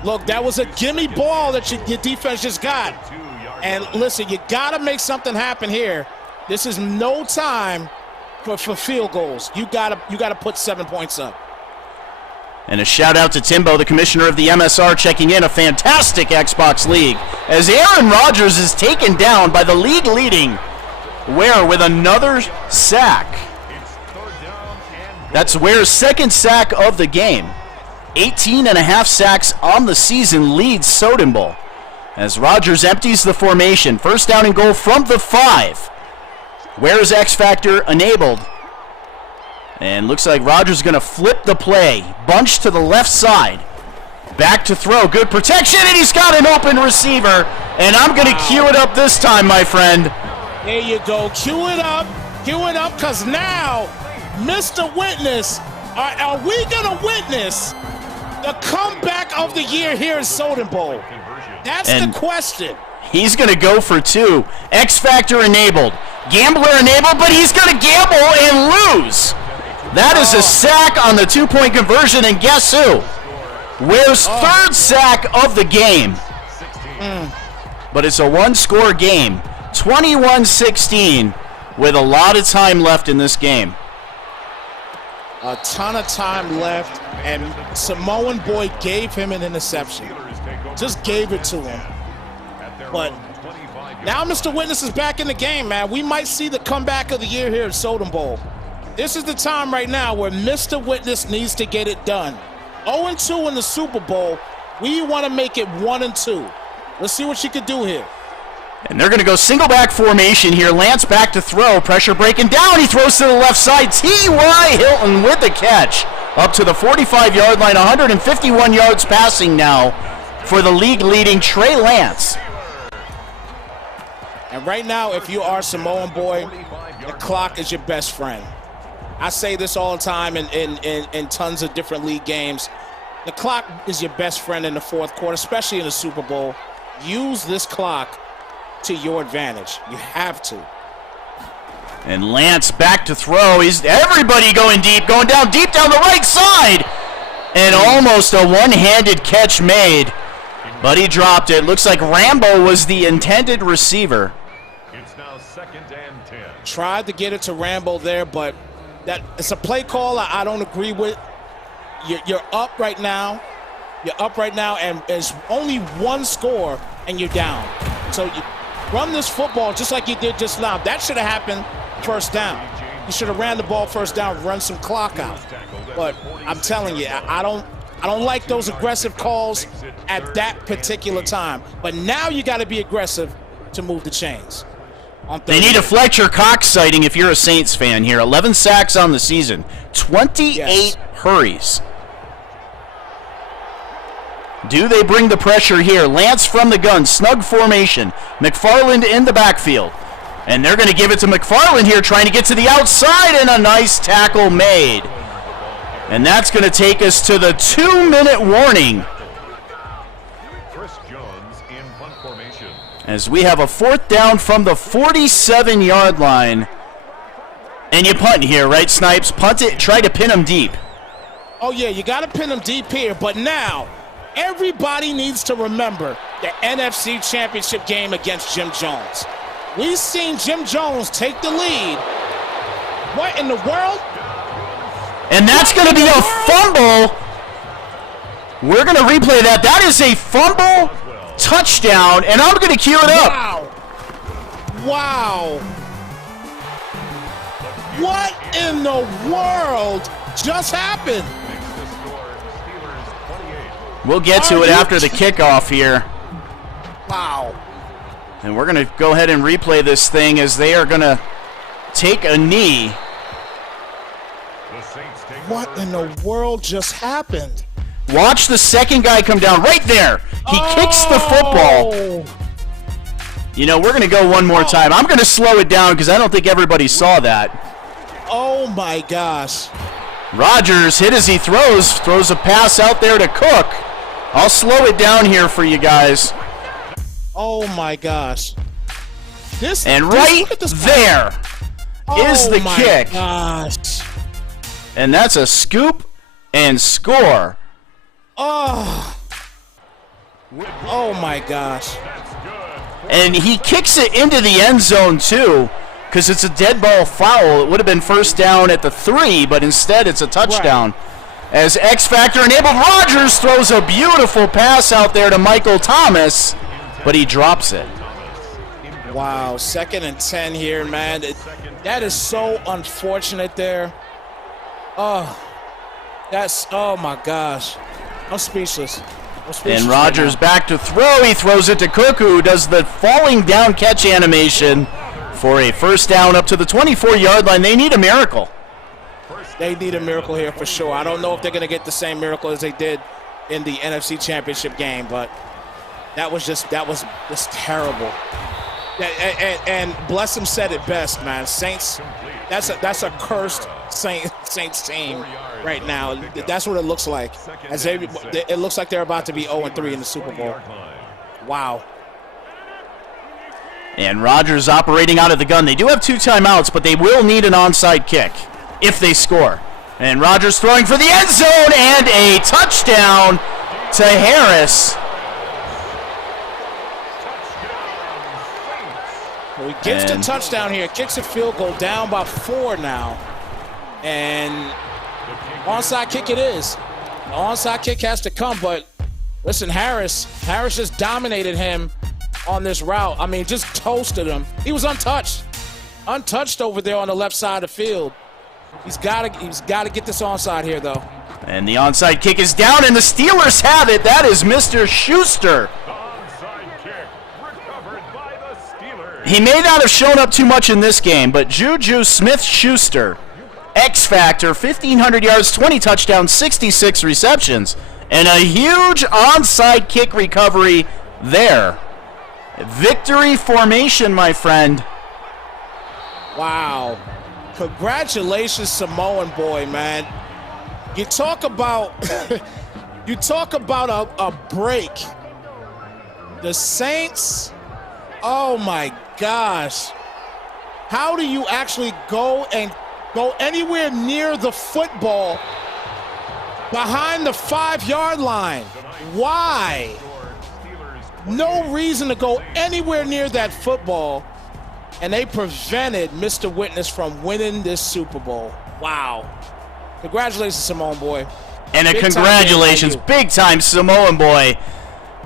Look, that was a gimme ball that your defense just got. And listen, you got to make something happen here. This is no time for field goals. You got to put 7 points up. And a shout out to Timbo, the commissioner of the MSR, checking in. A fantastic Xbox League as Aaron Rodgers is taken down by the league leading Ware with another sack. That's Ware's second sack of the game. 18.5 sacks on the season leads Soden Bowl as Rodgers empties the formation. First down and goal from the 5. Ware's X Factor enabled. And looks like Rodgers is going to flip the play. Bunch to the left side. Back to throw. Good protection, and he's got an open receiver. And I'm going to cue it up this time, my friend. There you go. Cue it up. Cue it up, because now, Mr. Witness, are we going to witness the comeback of the year here in Soden Bowl? That's the question. He's going to go for 2. X Factor enabled. Gambler enabled, but he's going to gamble and lose. That is a sack on the 2-point conversion, and guess who? Ware's third sack of the game. But it's a one-score game. 21-16 with a lot of time left in this game. A ton of time left, and Samoan Boy gave him an interception. Just gave it to him. But now Mr. Witness is back in the game, man. We might see the comeback of the year here at Soden Bowl. This is the time right now where Mr. Witness needs to get it done. 0-2 in the Super Bowl. We want to make it 1-2. Let's see what you can do here. And they're going to go single back formation here. Lance back to throw. Pressure breaking down. He throws to the left side. T.Y. Hilton with the catch. Up to the 45-yard line. 151 yards passing now for the league-leading Trey Lance. And right now, if you are Samoan Boy, the clock is your best friend. I say this all the time in tons of different league games. The clock is your best friend in the fourth quarter, especially in the Super Bowl. Use this clock to your advantage. You have to. And Lance back to throw. Everybody going deep, going down deep down the right side. And almost a one-handed catch made. But he dropped it. Looks like Rambo was the intended receiver. It's now 2nd and 10. Tried to get it to Rambo there, but it's a play call I don't agree with. You're up right now. You're up right now, and there's only one score, and you're down. So you run this football just like you did just now. That should have happened first down. You should have ran the ball first down, run some clock out. But I'm telling you, I don't like those aggressive calls at that particular time. But now you got to be aggressive to move the chains. They need a Fletcher Cox sighting if you're a Saints fan here. 11 sacks on the season. 28 hurries. Do they bring the pressure here? Lance from the gun. Snug formation. McFarland in the backfield. And they're going to give it to McFarland here, trying to get to the outside, and a nice tackle made. And that's going to take us to the 2-minute warning. As we have a fourth down from the 47-yard line. And you punt here, right, Snipes? Punt it, try to pin them deep. Oh, yeah, you got to pin them deep here. But now, everybody needs to remember the NFC Championship game against Jim Jones. We've seen Jim Jones take the lead. What in the world? And that's going to be a fumble. We're going to replay that. That is a fumble touchdown, and I'm going to cue it up. Wow. What in the world just happened? We'll get to it after the kickoff here. Wow. And we're going to go ahead and replay this thing as they are going to take a knee. What in the world just happened? Watch the second guy come down right there. He kicks the football. You know, we're going to go one more time. I'm going to slow it down because I don't think everybody saw that. Oh, my gosh. Rodgers, hit as he throws a pass out there to Cook. I'll slow it down here for you guys. Oh, my gosh. Right there is the kick. Gosh. And that's a scoop and score. Oh. Oh, my gosh. And he kicks it into the end zone, too, because it's a dead ball foul. It would have been first down at the 3, but instead it's a touchdown. Right. As X Factor-enabled Rodgers throws a beautiful pass out there to Michael Thomas, but he drops it. Wow, 2nd and 10 here, man. That is so unfortunate there. Oh, my gosh. I'm speechless. And Rodgers right back to throw. He throws it to Cook, who does the falling down catch animation for a first down up to the 24-yard line. They need a miracle. They need a miracle here for sure. I don't know if they're going to get the same miracle as they did in the NFC Championship game, but that was just terrible. And Blessum said it best, man. Saints, that's a cursed Saints team right now. That's what it looks like. It looks like they're about to be 0-3 in the Super Bowl. Wow. And Rodgers operating out of the gun. They do have 2 timeouts, but they will need an onside kick if they score. And Rodgers throwing for the end zone and a touchdown to Harris. Well, he gets the touchdown here, kicks a field goal down by 4 now. And onside kick it is. The onside kick has to come, but listen, Harris just dominated him on this route. I mean, just toasted him. He was untouched. Untouched over there on the left side of the field. He's got to get this onside here, though. And the onside kick is down, and the Steelers have it. That is Mr. Schuster. He may not have shown up too much in this game, but Juju Smith-Schuster, X Factor, 1,500 yards, 20 touchdowns, 66 receptions, and a huge onside kick recovery there. Victory formation, my friend. Wow. Congratulations, Samoan boy, man. You talk about a break. The Saints, oh my gosh. How do you actually go anywhere near the football behind the 5-yard line? Why? No reason to go anywhere near that football, and they prevented Mr. Witness from winning this Super Bowl. Wow. Congratulations, Samoan boy. And congratulations, big-time Samoan boy.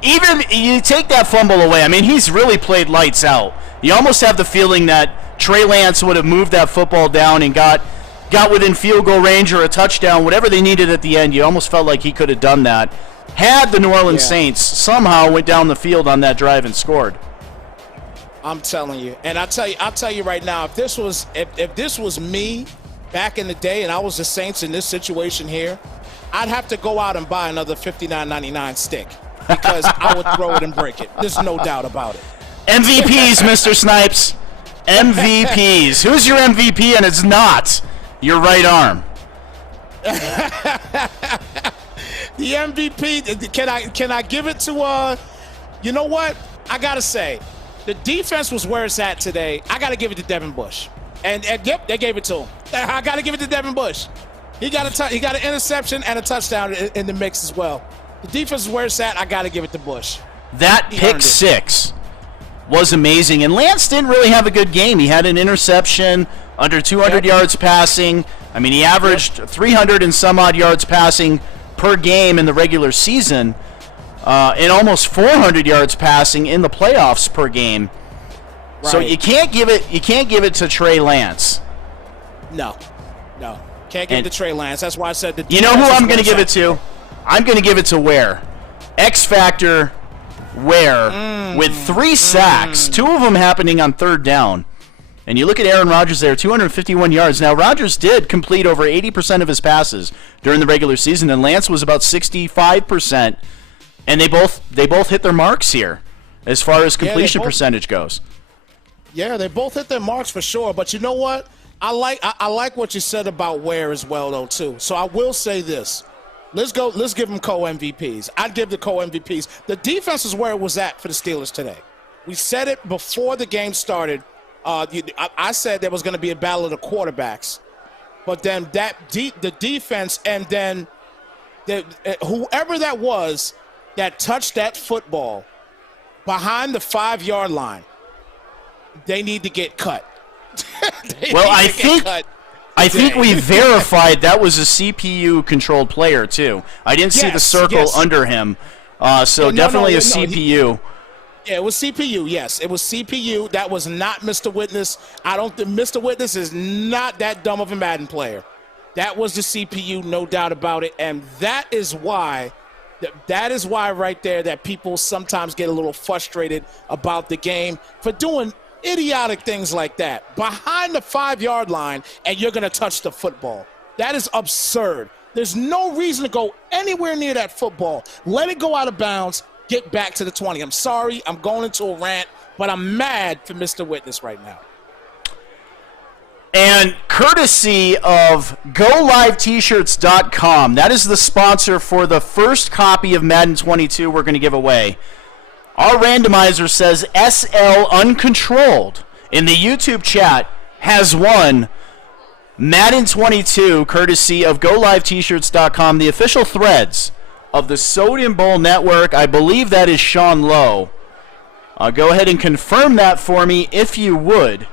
Even you take that fumble away, I mean, he's really played lights out. You almost have the feeling that Trey Lance would have moved that football down and got within field goal range or a touchdown, whatever they needed at the end. You almost felt like he could have done that had the New Orleans Saints somehow went down the field on that drive and scored. I'm telling you, and I'll tell you right now, if this was me back in the day and I was the Saints in this situation here, I'd have to go out and buy another $59.99 stick because I would throw it and break it. There's no doubt about it. MVPs, Mr. Snipes. MVPs. Who's your MVP? And it's not your right arm. The MVP, can I give it to, you know what? I got to say, the defense was where it's at today. I got to give it to Devin Bush. And yep, they gave it to him. I got to give it to Devin Bush. He got an interception and a touchdown in the mix as well. The defense is where it's at. I got to give it to Bush. That pick six was amazing. And Lance didn't really have a good game. He had an interception, under 200 yards passing. I mean, he averaged 300 and some odd yards passing per game in the regular season, and almost 400 yards passing in the playoffs per game. Right. So you can't give it to Trey Lance. No. Can't give it to Trey Lance. That's why I said you know who I'm going to give it to? I'm going to give it to Ware. X Factor Ware with 3 sacks, 2 of them happening on third down. And you look at Aaron Rodgers there, 251 yards. Now, Rodgers did complete over 80% of his passes during the regular season, and Lance was about 65%. And they both hit their marks here as far as completion percentage goes. Yeah, they both hit their marks for sure. But you know what? I like what you said about Ware as well, though, too. So I will say this. Let's give them co-MVPs. I'd give the co-MVPs. The defense is where it was at for the Steelers today. We said it before the game started. I said there was going to be a battle of the quarterbacks. But then the defense and then whoever that was that touch that football behind the 5-yard line, they need to get cut. I think we verified that was a CPU-controlled player, too. I didn't see the circle under him, so definitely a CPU. Yeah, it was CPU, yes. It was CPU. That was not Mr. Witness. I don't think Mr. Witness is not that dumb of a Madden player. That was the CPU, no doubt about it, and that is why right there that people sometimes get a little frustrated about the game for doing idiotic things like that. Behind the 5-yard line, and you're going to touch the football. That is absurd. There's no reason to go anywhere near that football. Let it go out of bounds. Get back to the 20. I'm sorry. I'm going into a rant, but I'm mad for Mr. Witness right now. And courtesy of GoLiveT-shirts.com, that is the sponsor for the first copy of Madden 22 we're going to give away. Our randomizer says SL Uncontrolled in the YouTube chat has won Madden 22 courtesy of GoLiveT-shirts.com, the official threads of the Soden Bowl Network. I believe that is Sean Lowe. Go ahead and confirm that for me if you would.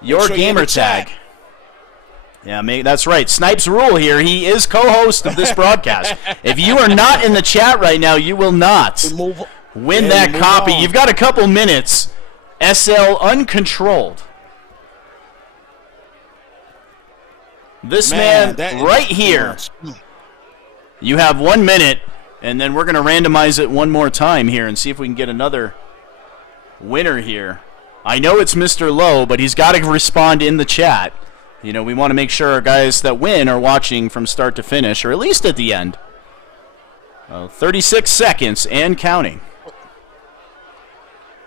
Your gamer tag. Yeah, that's right. Snipes rule here. He is co-host of this broadcast. If you are not in the chat right now, you will not win that copy. You've got a couple minutes. SL Uncontrolled. This man right here. You have 1 minute, and then we're going to randomize it one more time here and see if we can get another winner here. I know it's Mr. Lowe, but he's got to respond in the chat. You know, we want to make sure our guys that win are watching from start to finish, or at least at the end. 36 seconds and counting.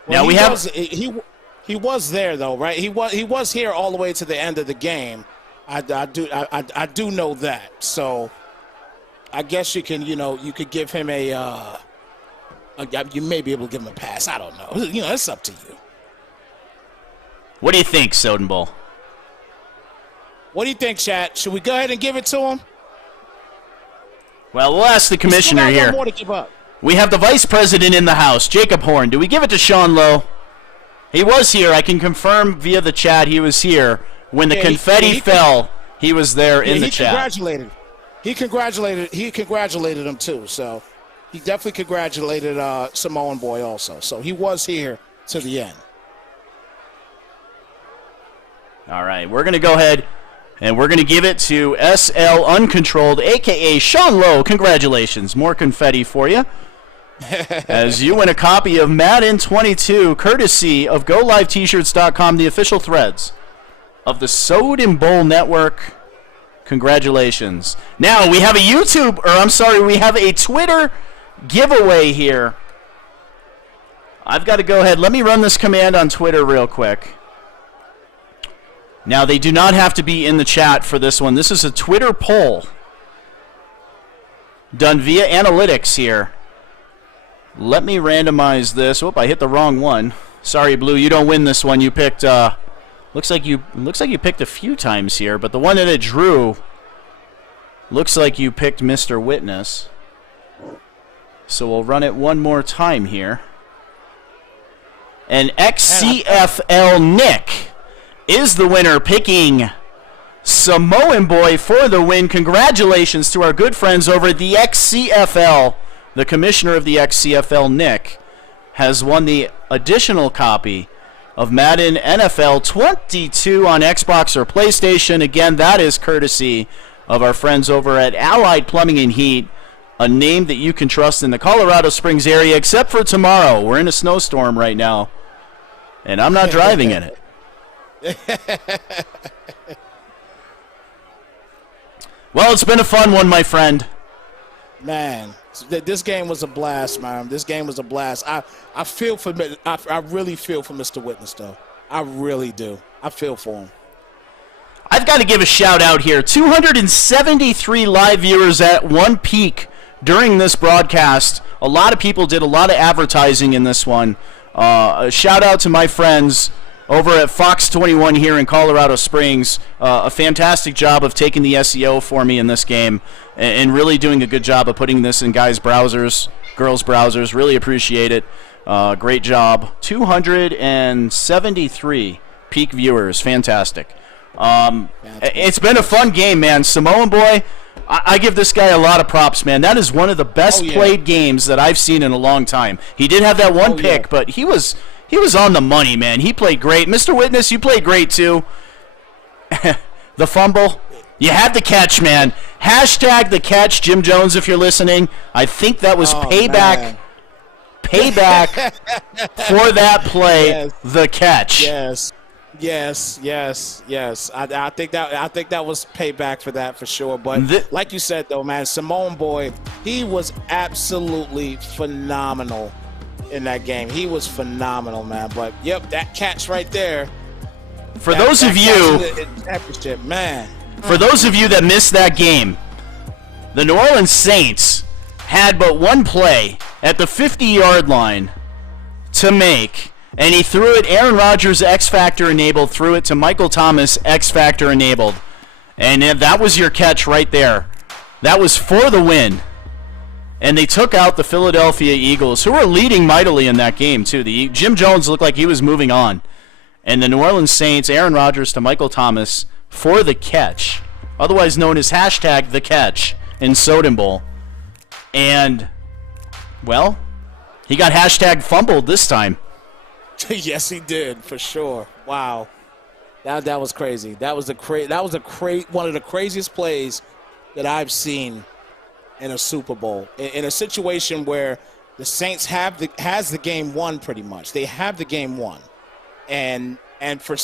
Well, now we have he was there though, right? He was here all the way to the end of the game. I do know that. So I guess you could give him you may be able to give him a pass. I don't know. It's up to you. What do you think, Soden Bowl? What do you think, chat? Should we go ahead and give it to him? Well, we'll ask the commissioner here. More to give up. We have the vice president in the house, Jacob Horn. Do we give it to Sean Lowe? He was here. I can confirm via the chat he was here. When the confetti fell, he was there in the chat. He congratulated him too. So he definitely congratulated Samoan Boy also. So he was here to the end. All right, we're going to go ahead and we're going to give it to SL Uncontrolled, a.k.a. Sean Lowe. Congratulations. More confetti for you. As you win a copy of Madden 22, courtesy of GoLiveT-shirts.com, the official threads of the Soden Bowl Network. Congratulations. Now, we have we have a Twitter giveaway here. I've got to go ahead. Let me run this command on Twitter real quick. Now, they do not have to be in the chat for this one. This is a Twitter poll done via analytics here. Let me randomize this. Whoop, I hit the wrong one. Sorry, Blue, you don't win this one. You picked looks like you picked a few times here, but the one that it drew looks like you picked Mr. Witness. So we'll run it one more time here. And XCFL Nick is the winner, picking Samoan Boy for the win. Congratulations to our good friends over at the XCFL. The commissioner of the XCFL, Nick, has won the additional copy of Madden NFL 22 on Xbox or PlayStation. Again, that is courtesy of our friends over at Allied Plumbing and Heat, a name that you can trust in the Colorado Springs area, except for tomorrow. We're in a snowstorm right now, and I'm not driving in it. Well, it's been a fun one, my friend. Man, this game was a blast, man. This game was a blast. I really feel for Mr. Witness, though. I really do. I feel for him. I've got to give a shout out here. 273 live viewers at one peak during this broadcast. A lot of people did a lot of advertising in this one. A shout out to my friends over at Fox 21 here in Colorado Springs. A fantastic job of taking the SEO for me in this game and really doing a good job of putting this in guys' browsers, girls' browsers. Really appreciate it. Great job. 273 peak viewers. Fantastic. It's been a fun game, man. Samoan Boy, I give this guy a lot of props, man. That is one of the best played games that I've seen in a long time. He did have that one pick, but he was on the money, man. He played great. Mr. Witness, you played great too. The fumble. You had the catch, man. Hashtag the catch, Jim Jones, if you're listening. I think that was payback. Man. Payback for that play. Yes. The catch. Yes. I think that was payback for that for sure. But like you said, though, man, Samoan Boy, he was absolutely phenomenal in that game. He was phenomenal, man. But yep, that catch right there. For those of you that missed that game, the New Orleans Saints had but one play at the 50-yard line to make, and he threw it. Aaron Rodgers, X Factor enabled, threw it to Michael Thomas, X Factor enabled, and that was your catch right there. That was for the win. And they took out the Philadelphia Eagles, who were leading mightily in that game, too. Jim Jones looked like he was moving on. And the New Orleans Saints, Aaron Rodgers to Michael Thomas for the catch, otherwise known as hashtag the catch in Soden Bowl. And, well, he got hashtag fumbled this time. Yes, he did, for sure. Wow. That was crazy. That was one of the craziest plays that I've seen in a Super Bowl, in a situation where the Saints has the game won pretty much. They have the game won, and for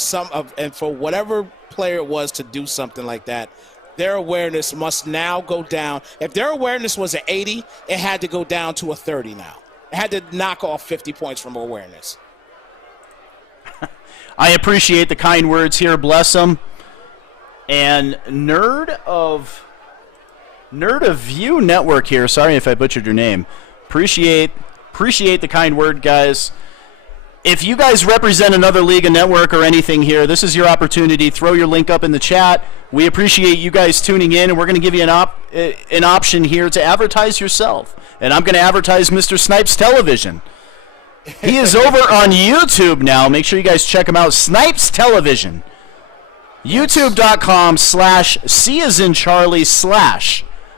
whatever player it was to do something like that, their awareness must now go down. If their awareness was at 80, it had to go down to a 30 now. It had to knock off 50 points from awareness. I appreciate the kind words here. Bless them. And Nerd of View Network here. Sorry if I butchered your name. Appreciate the kind word, guys. If you guys represent another league, a network, or anything here, this is your opportunity. Throw your link up in the chat. We appreciate you guys tuning in, and we're going to give you an option here to advertise yourself. And I'm going to advertise Mr. Snipes Television. He is over on YouTube now. Make sure you guys check him out. Snipes Television. YouTube.com/C as in Charlie /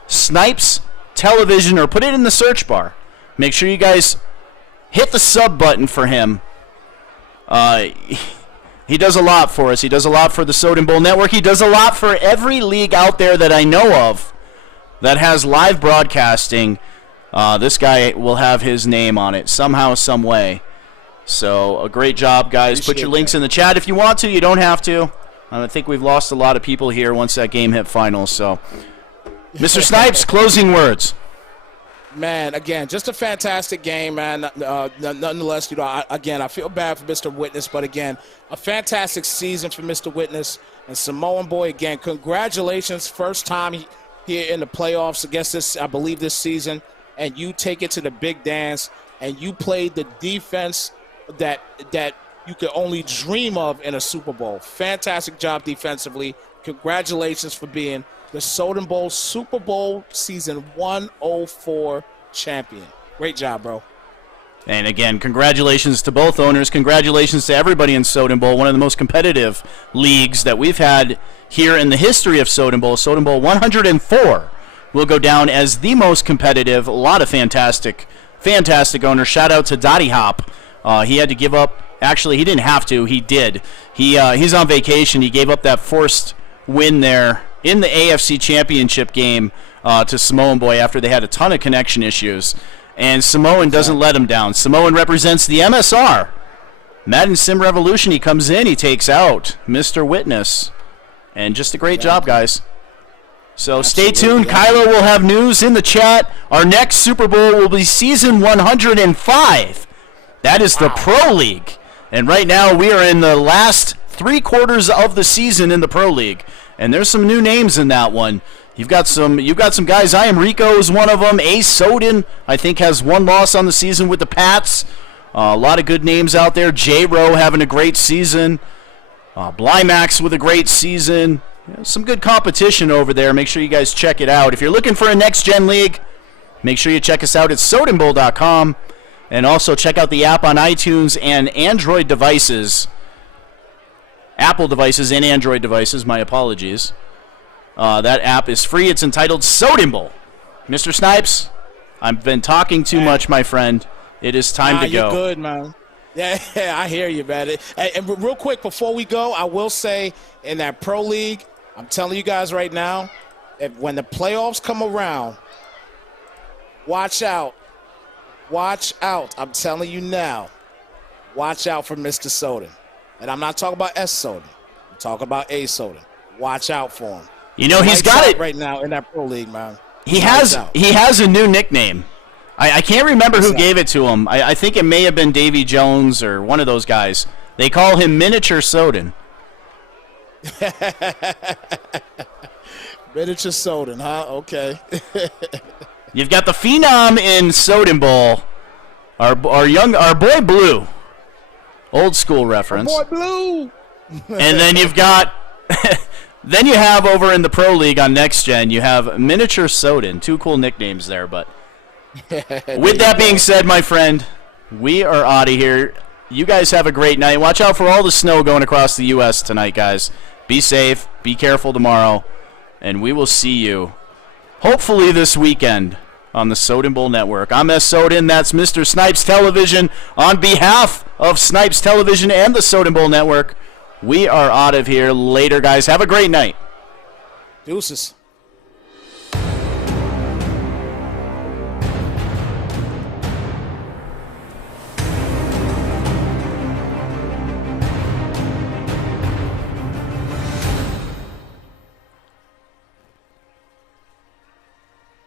Snipes Television, or put it in the search bar. Make sure you guys hit the sub button for him. He does a lot for us. He does a lot for the Soden Bowl Network. He does a lot for every league out there that I know of that has live broadcasting. This guy will have his name on it somehow, some way. So a great job, guys. Put your links in the chat if you want to. You don't have to. I think we've lost a lot of people here once that game hit finals. So, Mr. Snipes, closing words. Man, again, just a fantastic game, man. Nonetheless, I feel bad for Mr. Witness, but again, a fantastic season for Mr. Witness. And Samoan Boy, again, congratulations. First time here in the playoffs against this, I believe, this season. And you take it to the big dance, and you played the defense that you could only dream of in a Super Bowl. Fantastic job defensively. Congratulations for being the Soden Bowl Super Bowl season 104 champion. Great job, bro. And again, congratulations to both owners. Congratulations to everybody in Soden Bowl, one of the most competitive leagues that we've had here in the history of Soden Bowl. Soden Bowl 104 will go down as the most competitive. A lot of fantastic owners. Shout out to Dottie Hop. He had to give up. Actually, he didn't have to. He did. He's on vacation. He gave up that forced win there in the AFC Championship game to Samoan Boy after they had a ton of connection issues. And Samoan doesn't let him down. Samoan represents the MSR. Madden Sim Revolution, he comes in, he takes out Mr. Witness. And just a great job, guys. So stay tuned. Kylo will have news in the chat. Our next Super Bowl will be season 105. That is the Pro League. And right now we are in the last 3/4 of the season in the Pro League. And there's some new names in that one. You've got some guys. I Am Rico is one of them. Ace Soden, I think, has one loss on the season with the Pats. A lot of good names out there. J-Row having a great season. Blymax with a great season. Some good competition over there. Make sure you guys check it out. If you're looking for a next-gen league, make sure you check us out at SodenBowl.com. And also check out the app on iTunes and Android devices. Apple devices and Android devices, my apologies. That app is free. It's entitled Soden Bowl. Mr. Snipes, I've been talking too much, my friend. It is time to go. You're good, man. Yeah, I hear you, man. And real quick, before we go, I will say in that pro league, I'm telling you guys right now, when the playoffs come around, watch out. Watch out. I'm telling you now. Watch out for Mr. Soden. And I'm not talking about S. Soden. I'm talking about A. Soden. Watch out for him. You know, he's got it right now in that pro league, man. He has a new nickname. I can't remember who gave it to him. I think it may have been Davy Jones or one of those guys. They call him Miniature Soden. Miniature Soden, huh? Okay. You've got the phenom in Soden Bowl, our boy Blue, old school reference. Our boy Blue. And then you've got, then you have over in the Pro League on Next Gen, you have Miniature Soden. Two cool nicknames there, but with that being said, my friend, we are out of here. You guys have a great night. Watch out for all the snow going across the U.S. tonight, guys. Be safe. Be careful tomorrow. And we will see you, hopefully, this weekend on the Soden Bowl Network. I'm S. Soden. That's Mr. Snipes Television. On behalf of Snipes Television and the Soden Bowl Network, we are out of here. Later, guys. Have a great night. Deuces.